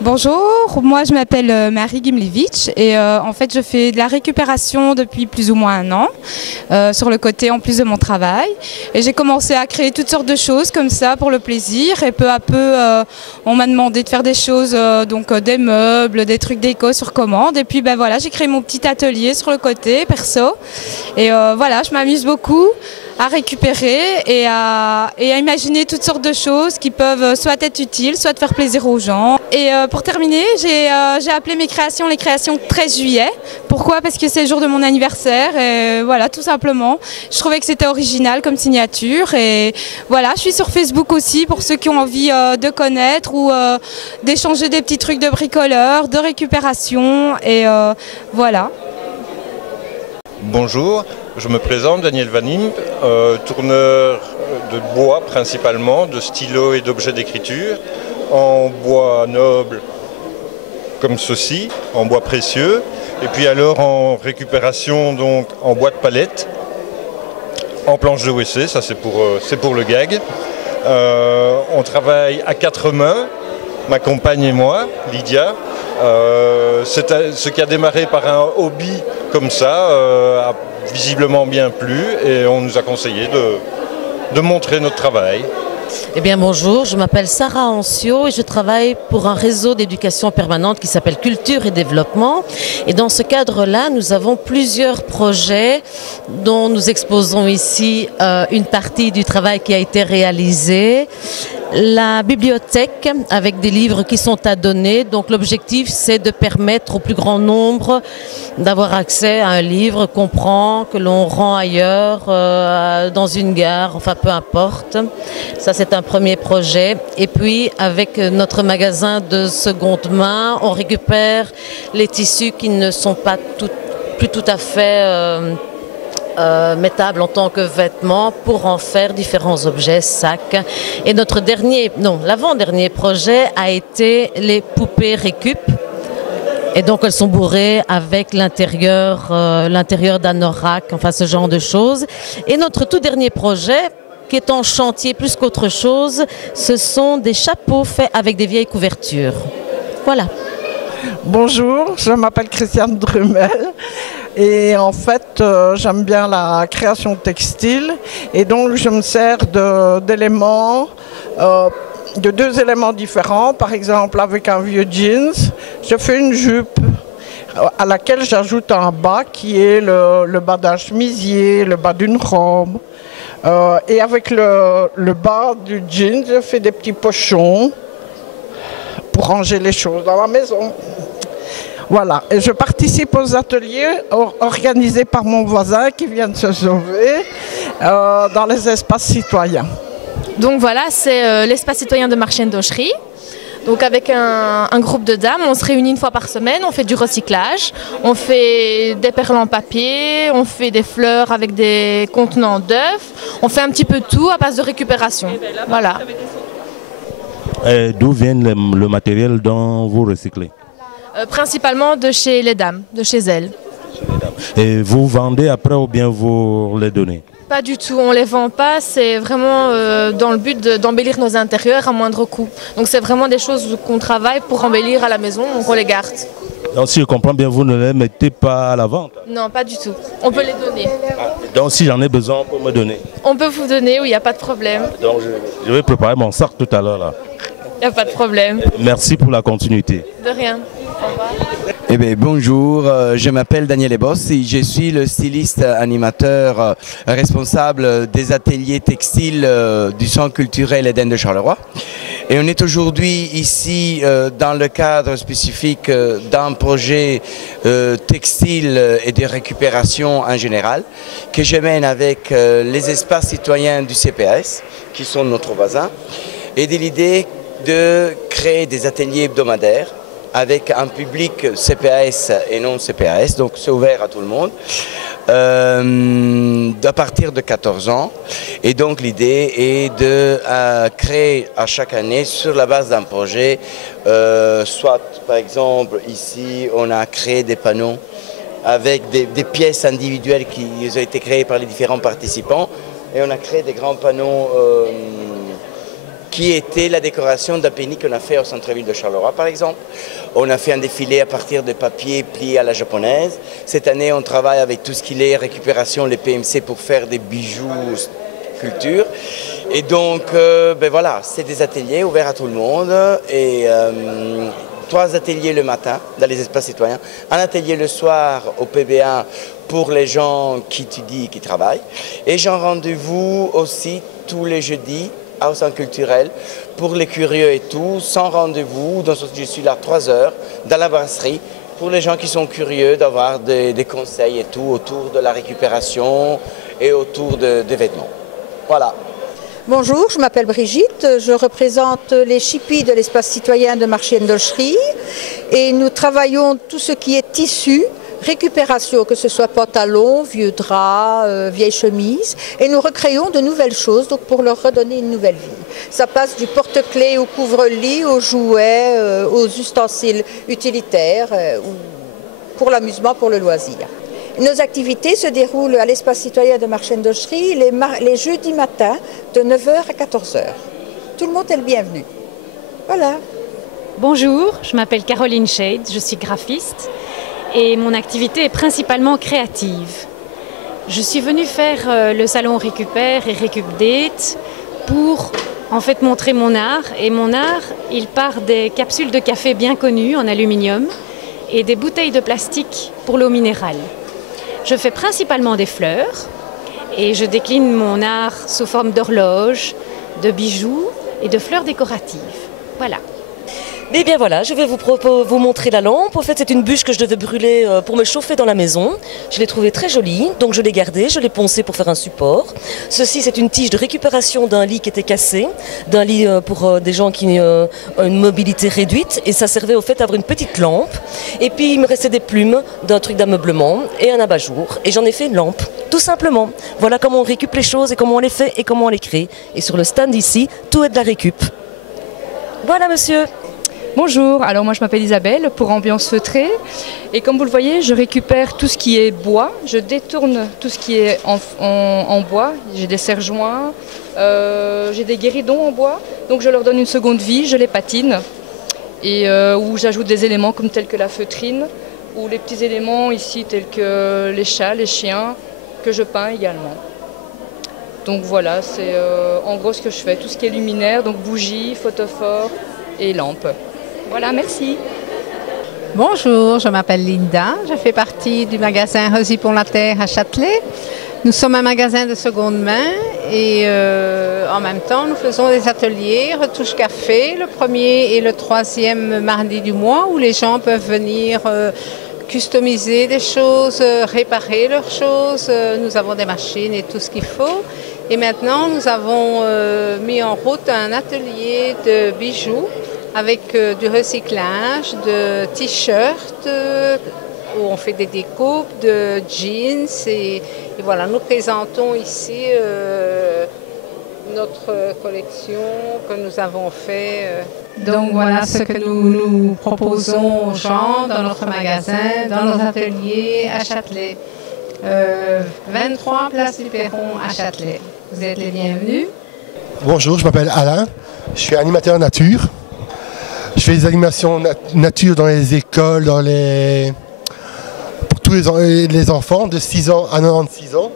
Bonjour, moi je m'appelle Marie Gimlevich et en fait je fais de la récupération depuis plus ou moins un an sur le côté en plus de mon travail et j'ai commencé à créer toutes sortes de choses comme ça pour le plaisir et peu à peu on m'a demandé de faire des choses donc des meubles, des trucs déco sur commande et puis ben voilà j'ai créé mon petit atelier sur le côté perso et voilà je m'amuse beaucoup à récupérer et à imaginer toutes sortes de choses qui peuvent soit être utiles, soit faire plaisir aux gens. Et pour terminer, j'ai appelé mes créations les créations 13 juillet. Pourquoi? Parce que c'est le jour de mon anniversaire et voilà, tout simplement. Je trouvais que c'était original comme signature et voilà, je suis sur Facebook aussi pour ceux qui ont envie de connaître ou d'échanger des petits trucs de bricoleur, de récupération et voilà. Bonjour, je me présente, Daniel Vanim, tourneur de bois principalement, de stylos et d'objets d'écriture, en bois noble comme ceci, en bois précieux, et puis alors en récupération donc en bois de palette, en planche de WC, ça c'est pour le gag. On travaille à 4 mains, ma compagne et moi, Lydia. Ce qui a démarré par un hobby comme ça a visiblement bien plu et on nous a conseillé de montrer notre travail. Eh bien bonjour, je m'appelle Sarah Ancio et je travaille pour un réseau d'éducation permanente qui s'appelle Culture et Développement. Et dans ce cadre-là, nous avons plusieurs projets dont nous exposons ici une partie du travail qui a été réalisé. La bibliothèque avec des livres qui sont à donner. Donc l'objectif c'est de permettre au plus grand nombre d'avoir accès à un livre qu'on prend, que l'on rend ailleurs, dans une gare, enfin peu importe. Ça c'est un premier projet. Et puis avec notre magasin de seconde main, on récupère les tissus qui ne sont pas plus tout à fait mettables en tant que vêtements pour en faire différents objets, sacs. Et l'avant-dernier projet a été les poupées récup. Et donc elles sont bourrées avec l'intérieur d'anorak, enfin ce genre de choses. Et notre tout dernier projet, qui est en chantier plus qu'autre chose, ce sont des chapeaux faits avec des vieilles couvertures. Voilà. Bonjour, je m'appelle Christiane Drumel et en fait j'aime bien la création textile et donc je me sers d'éléments, de 2 éléments différents. Par exemple avec un vieux jeans, je fais une jupe à laquelle j'ajoute un bas qui est le bas d'un chemisier, le bas d'une robe. Et avec le bas du jeans, je fais des petits pochons pour ranger les choses dans la maison. Voilà, et je participe aux ateliers organisés par mon voisin qui vient de se sauver dans les espaces citoyens. Donc voilà, c'est l'espace citoyen de Marchienne-d'Auchery. Donc avec un groupe de dames, on se réunit une fois par semaine, on fait du recyclage, on fait des perles en papier, on fait des fleurs avec des contenants d'œufs, on fait un petit peu de tout à base de récupération. Voilà. D'où vient le matériel dont vous recyclez? Principalement de chez les dames, de chez elles. Et vous vendez après ou bien vous les donnez? Pas du tout, on ne les vend pas, c'est vraiment dans le but d'embellir nos intérieurs à moindre coût. Donc c'est vraiment des choses qu'on travaille pour embellir à la maison, donc on les garde. Donc si je comprends bien, vous ne les mettez pas à la vente? Non, pas du tout, on peut les donner. Donc si j'en ai besoin, on peut me donner? On peut vous donner, oui, il n'y a pas de problème. Donc je vais préparer mon sac tout à l'heure là. Il n'y a pas de problème. Merci pour la continuité. De rien. Au revoir. Eh bien, bonjour, je m'appelle Daniel Ebos et je suis le styliste animateur responsable des ateliers textiles du Centre culturel Eden de Charleroi. Et on est aujourd'hui ici dans le cadre spécifique d'un projet textile et de récupération en général que je mène avec les espaces citoyens du CPAS qui sont notre voisin et de l'idée de créer des ateliers hebdomadaires avec un public CPAS et non CPAS, donc c'est ouvert à tout le monde, à partir de 14 ans. Et donc l'idée est de créer à chaque année sur la base d'un projet, soit par exemple ici on a créé des panneaux avec des pièces individuelles qui ont été créées par les différents participants et on a créé des grands panneaux qui était la décoration d'un penny qu'on a fait au centre-ville de Charleroi, par exemple. On a fait un défilé à partir de papier plié à la japonaise. Cette année, on travaille avec tout ce qui est récupération, les PMC, pour faire des bijoux culture. Et donc, ben voilà, c'est des ateliers ouverts à tout le monde. Et 3 ateliers le matin dans les espaces citoyens, un atelier le soir au PB1 pour les gens qui étudient et qui travaillent. Et j'ai un rendez-vous aussi tous les jeudis au centre culturel pour les curieux et tout, sans rendez-vous. Donc je suis là 3 heures dans la brasserie pour les gens qui sont curieux d'avoir des conseils et tout autour de la récupération et autour des vêtements. Voilà. Bonjour, je m'appelle Brigitte, je représente les chippies de l'espace citoyen de Marchiennes-d'Ochery et nous travaillons tout ce qui est tissu, récupération, que ce soit pantalons, vieux draps, vieilles chemises, et nous recréons de nouvelles choses donc pour leur redonner une nouvelle vie. Ça passe du porte-clés au couvre-lit, aux jouets, aux ustensiles utilitaires, pour l'amusement, pour le loisir. Nos activités se déroulent à l'espace citoyen de Marchiennes-d'Ochery les jeudis matins de 9h à 14h. Tout le monde est le bienvenu. Voilà. Bonjour, je m'appelle Caroline Shade, je suis graphiste et mon activité est principalement créative. Je suis venue faire le salon Récupère et Récupdate pour en fait montrer mon art. Et mon art, il part des capsules de café bien connues en aluminium et des bouteilles de plastique pour l'eau minérale. Je fais principalement des fleurs et je décline mon art sous forme d'horloges, de bijoux et de fleurs décoratives. Voilà. Eh bien voilà, je vais vous montrer la lampe. En fait, c'est une bûche que je devais brûler pour me chauffer dans la maison. Je l'ai trouvée très jolie, donc je l'ai gardée, je l'ai poncée pour faire un support. Ceci, c'est une tige de récupération d'un lit qui était cassé, d'un lit pour des gens qui ont une mobilité réduite. Et ça servait au fait à avoir une petite lampe. Et puis, il me restait des plumes d'un truc d'ameublement et un abat-jour. Et j'en ai fait une lampe, tout simplement. Voilà comment on récup les choses et comment on les fait et comment on les crée. Et sur le stand ici, tout est de la récup. Voilà, monsieur. Bonjour, alors moi je m'appelle Isabelle pour Ambiance Feutrée et comme vous le voyez je récupère tout ce qui est bois, je détourne tout ce qui est en bois, j'ai des serre-joints, j'ai des guéridons en bois, donc je leur donne une seconde vie, je les patine et où j'ajoute des éléments comme tels que la feutrine ou les petits éléments ici tels que les chats, les chiens que je peins également. Donc voilà, c'est en gros ce que je fais, tout ce qui est luminaire, donc bougies, photophores et lampes. Voilà, merci. Bonjour, je m'appelle Linda, je fais partie du magasin Rosy pour la Terre à Châtelet. Nous sommes un magasin de seconde main et en même temps nous faisons des ateliers retouche café le 1er et le 3e mardi du mois où les gens peuvent venir customiser des choses, réparer leurs choses. Nous avons des machines et tout ce qu'il faut. Et maintenant nous avons mis en route un atelier de bijoux avec du recyclage, de t-shirts, où on fait des découpes, de jeans. Et voilà, nous présentons ici notre collection que nous avons fait. Donc voilà ce que nous proposons aux gens dans notre magasin, dans nos ateliers à Châtelet. 23 place du Perron à Châtelet. Vous êtes les bienvenus. Bonjour, je m'appelle Alain, je suis animateur nature. Je fais des animations nature dans les écoles, pour tous les enfants de 6 ans à 96 ans.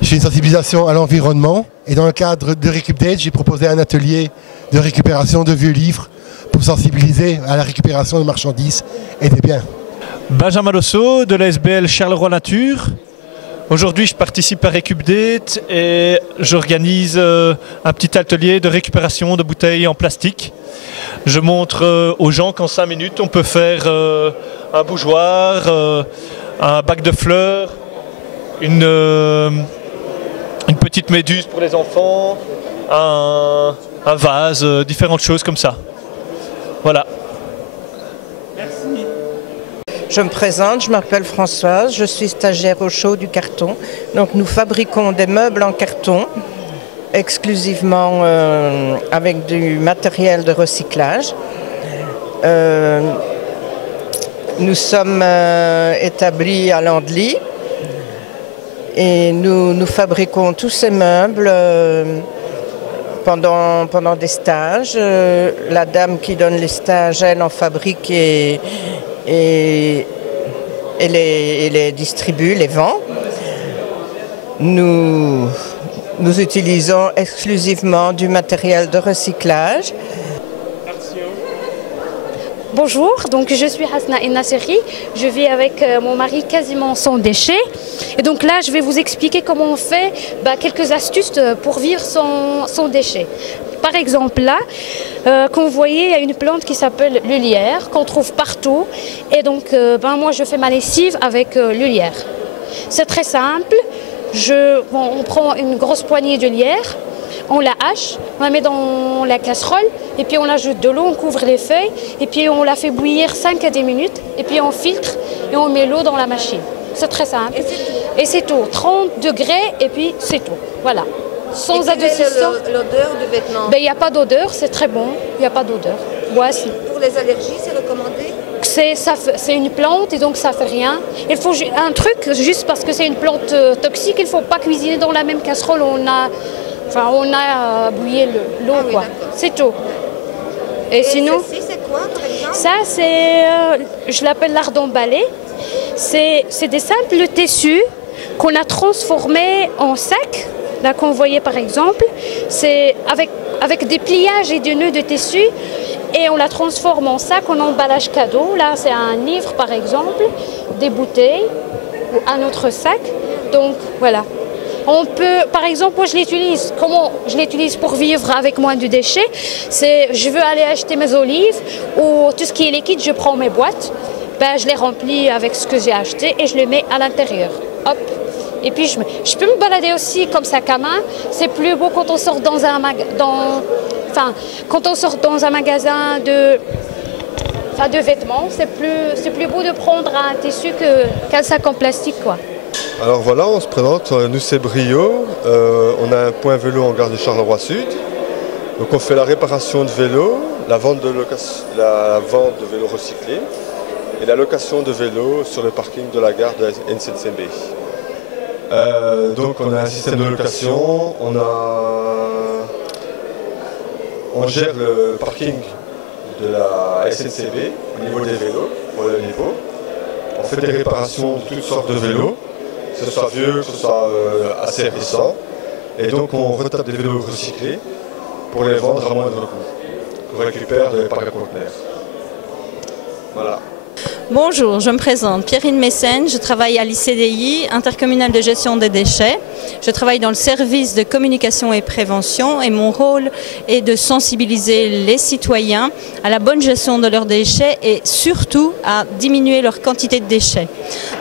Je fais une sensibilisation à l'environnement et dans le cadre de Récupdate, j'ai proposé un atelier de récupération de vieux livres pour sensibiliser à la récupération de marchandises et des biens. Benjamin Losso de la SBL Charleroi Nature. Aujourd'hui, je participe à Récupdate et j'organise un petit atelier de récupération de bouteilles en plastique. Je montre aux gens qu'en 5 minutes, on peut faire un bougeoir, un bac de fleurs, une petite méduse pour les enfants, un vase, différentes choses comme ça. Voilà. Merci. Je me présente, je m'appelle Françoise, je suis stagiaire au Show du Carton. Donc nous fabriquons des meubles en carton, exclusivement avec du matériel de recyclage. Nous sommes établis à Landely et nous fabriquons tous ces meubles pendant des stages. La dame qui donne les stages, elle en fabrique et les distribue, les vend. Nous utilisons exclusivement du matériel de recyclage. Bonjour, donc je suis Hasna Ennasseri, je vis avec mon mari quasiment sans déchets. Et donc là, je vais vous expliquer comment on fait quelques astuces pour vivre sans déchets. Par exemple là, comme vous voyez, il y a une plante qui s'appelle le lierre, qu'on trouve partout. Et donc moi je fais ma lessive avec le lierre. C'est très simple, on prend une grosse poignée de lierre, on la hache, on la met dans la casserole et puis on ajoute de l'eau, on couvre les feuilles et puis on la fait bouillir 5 à 10 minutes et puis on filtre et on met l'eau dans la machine. C'est très simple. Et c'est tout. 30 degrés et puis c'est tout. Voilà. Sans adoucissant. L'odeur du vêtement? Il n'y a pas d'odeur, c'est très bon. Il n'y a pas d'odeur. Voici. Pour les allergies, c'est recommandé? C'est une plante et donc ça fait rien. Il faut un truc, juste parce que c'est une plante toxique, il ne faut pas cuisiner dans la même casserole. On a bouillé l'eau, quoi. C'est tout. Et sinon, ceci, c'est quoi, par exemple? Ça, je l'appelle lardon balai. C'est des simples tissus qu'on a transformés en sacs. Là, qu'on voyait par exemple, c'est avec des pliages et des nœuds de tissu. Et on la transforme en sac, en emballage cadeau. Là, c'est un livre par exemple, des bouteilles ou un autre sac. Donc, voilà. On peut, par exemple, moi je l'utilise. Comment je l'utilise pour vivre avec moins de déchets? Je veux aller acheter mes olives ou tout ce qui est liquide, je prends mes boîtes, je les remplis avec ce que j'ai acheté et je le mets à l'intérieur. Hop. Et puis je peux me balader aussi comme sac à main. C'est plus beau quand on sort dans un magasin de vêtements. C'est plus beau de prendre un tissu qu'un sac en plastique, quoi. Alors voilà, on se présente, nous c'est Brio, on a un point vélo en gare de Charleroi Sud. Donc on fait la réparation de vélos, la vente de vélos recyclés et la location de vélos sur le parking de la gare de SNCB. Donc on a un système de location, on gère le parking de la SNCB au niveau des vélos, pour le niveau. On fait des réparations de toutes sortes de vélos, que ce soit vieux, que ce soit assez récent. Et donc on retape des vélos recyclés pour les vendre à moindre coût, qu'on récupère des parcs conteneurs. Voilà. Bonjour, je me présente, Pierrine Mécène, je travaille à l'ICDI, intercommunal de gestion des déchets. Je travaille dans le service de communication et prévention et mon rôle est de sensibiliser les citoyens à la bonne gestion de leurs déchets et surtout à diminuer leur quantité de déchets.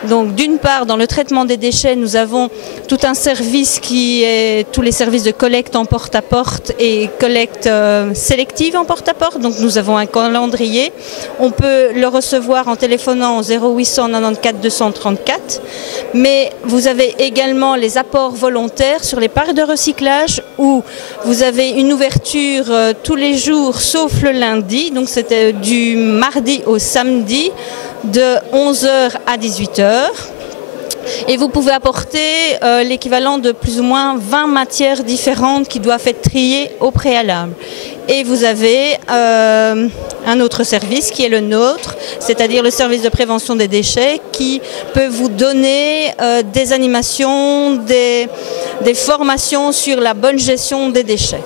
Donc d'une part, dans le traitement des déchets, nous avons tout un service qui est tous les services de collecte en porte-à-porte et collecte sélective en porte-à-porte. Donc nous avons un calendrier, on peut le recevoir en téléphonant au 0800 94 234, mais vous avez également les apports volontaires sur les parcs de recyclage où vous avez une ouverture tous les jours sauf le lundi, donc c'était du mardi au samedi de 11h à 18h. Et vous pouvez apporter l'équivalent de plus ou moins 20 matières différentes qui doivent être triées au préalable. Et vous avez un autre service qui est le nôtre, c'est-à-dire le service de prévention des déchets qui peut vous donner des animations, des formations sur la bonne gestion des déchets.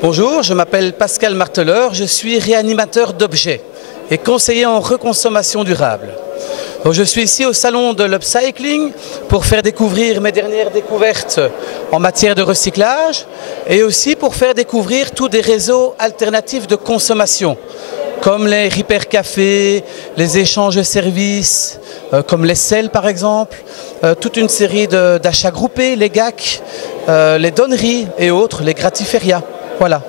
Bonjour, je m'appelle Pascal Marteleur, je suis réanimateur d'objets et conseiller en reconsommation durable. Donc, je suis ici au salon de l'upcycling pour faire découvrir mes dernières découvertes en matière de recyclage et aussi pour faire découvrir tous des réseaux alternatifs de consommation comme les repair cafés, les échanges de services, comme les selles par exemple, toute une série d'achats groupés, les GAC, les donneries et autres, les gratiférias. Voilà.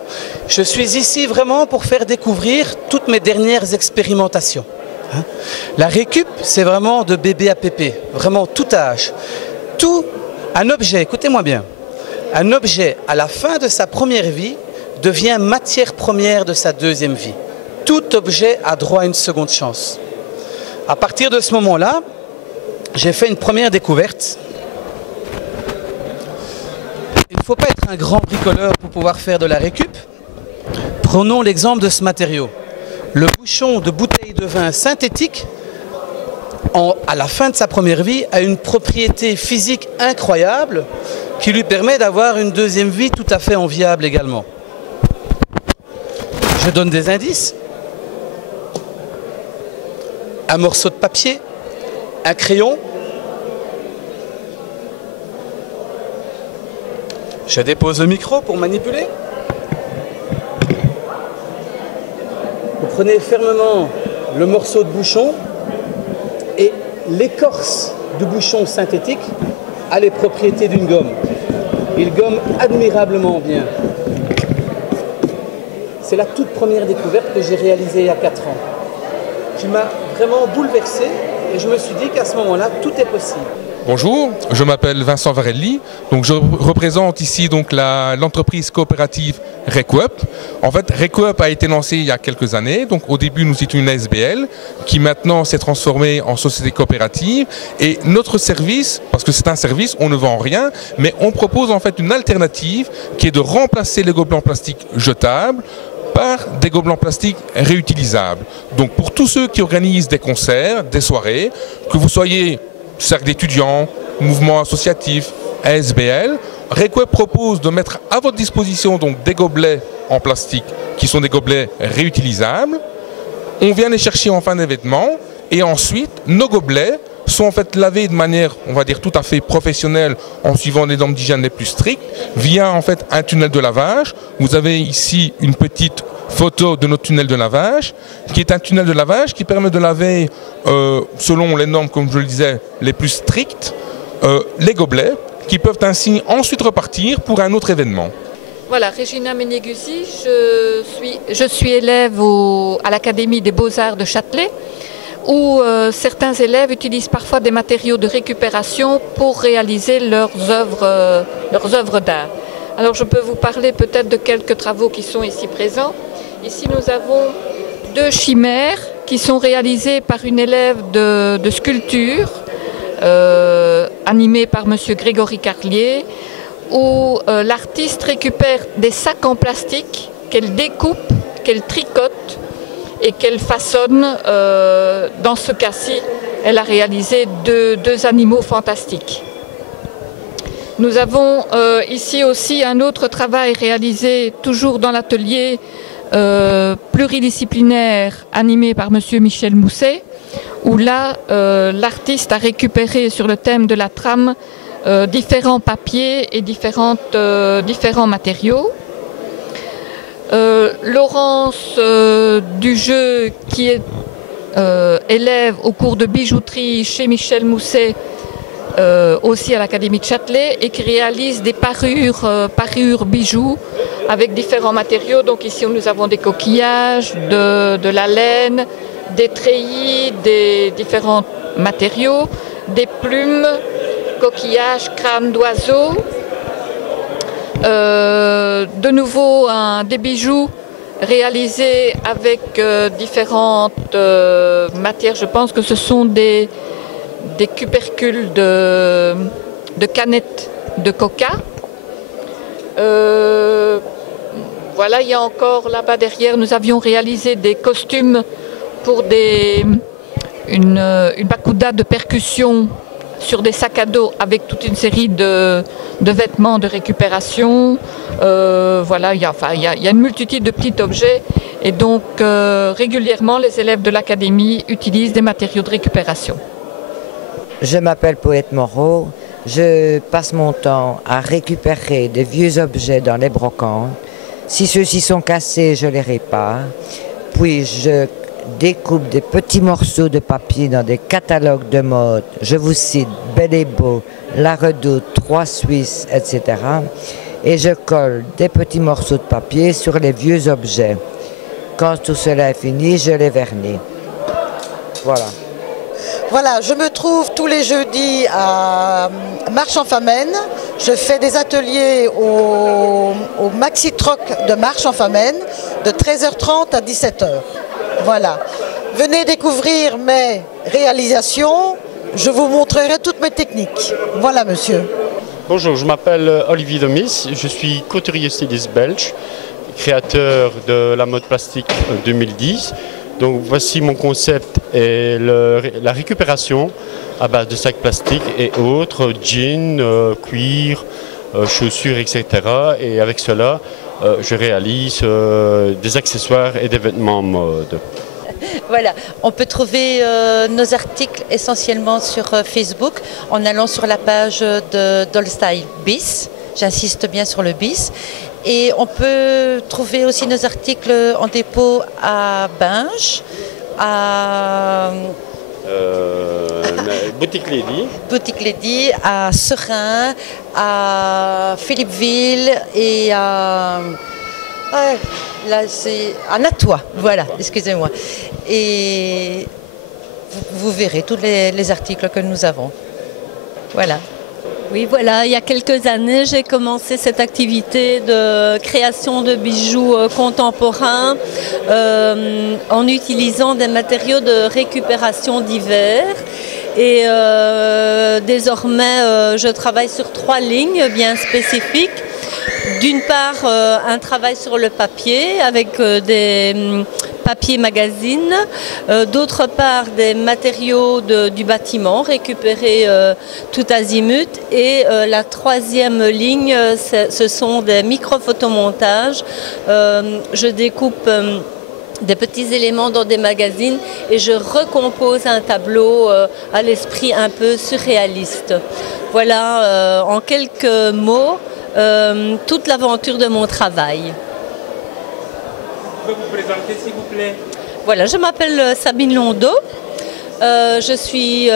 Je suis ici vraiment pour faire découvrir toutes mes dernières expérimentations. La récup, c'est vraiment de bébé à pépé, vraiment tout âge. Un objet, écoutez-moi bien, un objet à la fin de sa première vie devient matière première de sa deuxième vie. Tout objet a droit à une seconde chance. À partir de ce moment-là, j'ai fait une première découverte. Une ne faut pas être un grand bricoleur pour pouvoir faire de la récup. Prenons l'exemple de ce matériau. Le bouchon de bouteille de vin synthétique, à la fin de sa première vie, a une propriété physique incroyable qui lui permet d'avoir une deuxième vie tout à fait enviable également. Je donne des indices. Un morceau de papier, un crayon. Je dépose le micro pour manipuler. Vous prenez fermement le morceau de bouchon et l'écorce du bouchon synthétique a les propriétés d'une gomme. Il gomme admirablement bien. C'est la toute première découverte que j'ai réalisée il y a 4 ans, qui m'a vraiment bouleversé et je me suis dit qu'à ce moment-là, tout est possible. Bonjour, je m'appelle Vincent Varelli, donc je représente ici donc l'entreprise coopérative RECUP. En fait, RECUP a été lancé il y a quelques années, donc au début nous étions une SBL qui maintenant s'est transformée en société coopérative et notre service, parce que c'est un service, on ne vend rien, mais on propose en fait une alternative qui est de remplacer les gobelets en plastique jetables par des gobelets en plastique réutilisables. Donc pour tous ceux qui organisent des concerts, des soirées, que vous soyez cercle d'étudiants, mouvement associatif, ASBL, RECUP propose de mettre à votre disposition donc des gobelets en plastique qui sont des gobelets réutilisables. On vient les chercher en fin d'événement et ensuite nos gobelets sont en fait lavés de manière, on va dire, tout à fait professionnelle en suivant les normes d'hygiène les plus strictes via en fait un tunnel de lavage. Vous avez ici une petite photo de notre tunnel de lavage, qui est un tunnel de lavage qui permet de laver, selon les normes, comme je le disais, les plus strictes, les gobelets, qui peuvent ainsi ensuite repartir pour un autre événement. Voilà, Regina Meneguzzi, je suis élève à l'Académie des Beaux-Arts de Châtelet, où certains élèves utilisent parfois des matériaux de récupération pour réaliser leurs œuvres d'art. Alors je peux vous parler peut-être de quelques travaux qui sont ici présents. Ici nous avons 2 chimères qui sont réalisées par une élève de sculpture animée par M. Grégory Carlier, où l'artiste récupère des sacs en plastique qu'elle découpe, qu'elle tricote et qu'elle façonne. Dans ce cas-ci, elle a réalisé deux animaux fantastiques. Nous avons ici aussi un autre travail réalisé toujours dans l'atelier pluridisciplinaire animé par M. Michel Mousset, où là, l'artiste a récupéré sur le thème de la trame différents papiers et différents matériaux. Laurence Dujeu, qui est élève au cours de bijouterie chez Michel Mousset, aussi à l'Académie de Châtelet, et qui réalise des parures bijoux avec différents matériaux. Donc ici nous avons des coquillages, de la laine, des treillis, des différents matériaux, des plumes, coquillages, crânes d'oiseaux. De nouveau des bijoux réalisés avec différentes matières. Je pense que ce sont des cupercules de canettes de coca. Voilà, il y a encore là-bas derrière, nous avions réalisé des costumes pour une bakouda de percussion sur des sacs à dos avec toute une série de vêtements de récupération. Voilà, il y a une multitude de petits objets et donc régulièrement les élèves de l'académie utilisent des matériaux de récupération. Je m'appelle Poète Moreau, je passe mon temps à récupérer des vieux objets dans les brocantes. Si ceux-ci sont cassés, je les répare, puis je découpe des petits morceaux de papier dans des catalogues de mode. Je vous cite Belle et Beau, La Redoute, 3 Suisses, etc. Et je colle des petits morceaux de papier sur les vieux objets. Quand tout cela est fini, je les vernis. Voilà. Voilà, je me trouve tous les jeudis à Marche-en-Famenne. Je fais des ateliers au Maxi Troc de Marche-en-Famenne de 13h30 à 17h. Voilà. Venez découvrir mes réalisations. Je vous montrerai toutes mes techniques. Voilà, monsieur. Bonjour, je m'appelle Olivier Demis, je suis couturier styliste belge, créateur de la mode plastique 2010. Donc voici mon concept est la récupération à base de sacs plastiques et autres, jeans, cuir, chaussures, etc. Et avec cela, je réalise des accessoires et des vêtements mode. Voilà, on peut trouver nos articles essentiellement sur Facebook en allant sur la page de Dollstyle Bis, j'insiste bien sur le bis, et on peut trouver aussi nos articles en dépôt à Binge, à Boutique Lady. Boutique Lady, à Serein, à Philippeville et à... là, c'est à Natois, voilà, excusez-moi. Et vous verrez tous les articles que nous avons. Voilà. Oui, voilà, il y a quelques années, j'ai commencé cette activité de création de bijoux contemporains en utilisant des matériaux de récupération divers. Et désormais, je travaille sur 3 lignes bien spécifiques. D'une part, un travail sur le papier avec des papiers magazines, d'autre part des matériaux du bâtiment récupérés tout azimut, et la 3e ligne, ce sont des micro-photomontages. Je découpe des petits éléments dans des magazines et je recompose un tableau à l'esprit un peu surréaliste. Voilà en quelques mots toute l'aventure de mon travail. Vous pouvez vous présenter s'il vous plaît? Voilà, je m'appelle Sabine Londeau, je suis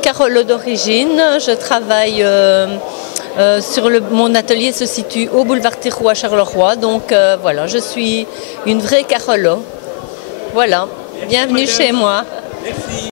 Carolo d'origine, je travaille mon atelier se situe au boulevard Théroux à Charleroi, donc voilà, je suis une vraie Carolo. Voilà, bienvenue chez moi. Merci.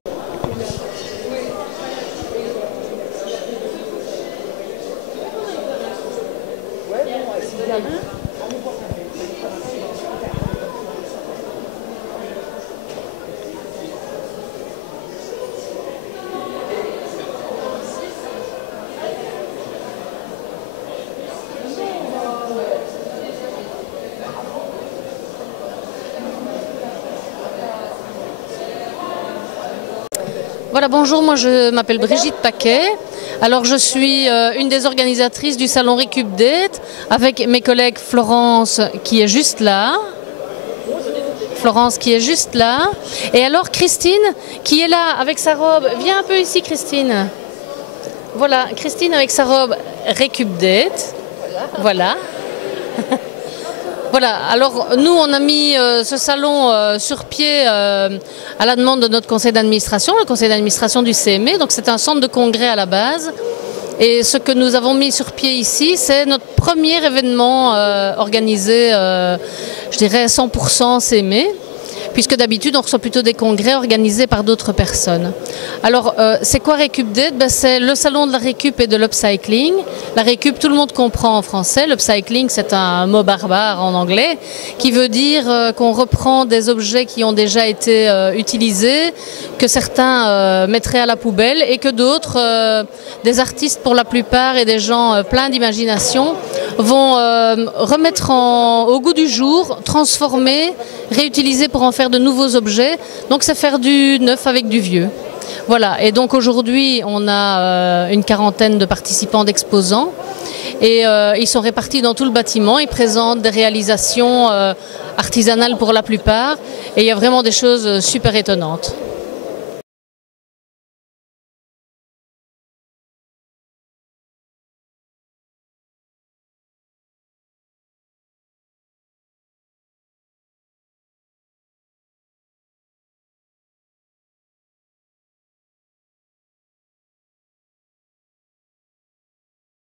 Voilà, bonjour, moi je m'appelle Brigitte Paquet. Alors je suis une des organisatrices du salon Récupdate avec mes collègues Florence qui est juste là. Florence qui est juste là. Et alors Christine qui est là avec sa robe. Viens un peu ici Christine. Voilà, Christine avec sa robe Récupdate. Voilà. Voilà, alors nous on a mis ce salon sur pied à la demande de notre conseil d'administration, le conseil d'administration du CME, donc c'est un centre de congrès à la base. Et ce que nous avons mis sur pied ici, c'est notre premier événement organisé, je dirais 100% CME, puisque d'habitude on reçoit plutôt des congrès organisés par d'autres personnes. Alors c'est quoi Récupdate? C'est le salon de la récup et de l'upcycling. La récup, tout le monde comprend en français. L'upcycling, c'est un mot barbare en anglais qui veut dire qu'on reprend des objets qui ont déjà été utilisés, que certains mettraient à la poubelle et que d'autres, des artistes pour la plupart et des gens pleins d'imagination, vont remettre au goût du jour, transformer, réutiliser pour en faire de nouveaux objets. Donc c'est faire du neuf avec du vieux. Voilà, et donc aujourd'hui on a une quarantaine de participants, d'exposants, et ils sont répartis dans tout le bâtiment. Ils présentent des réalisations artisanales pour la plupart, et il y a vraiment des choses super étonnantes.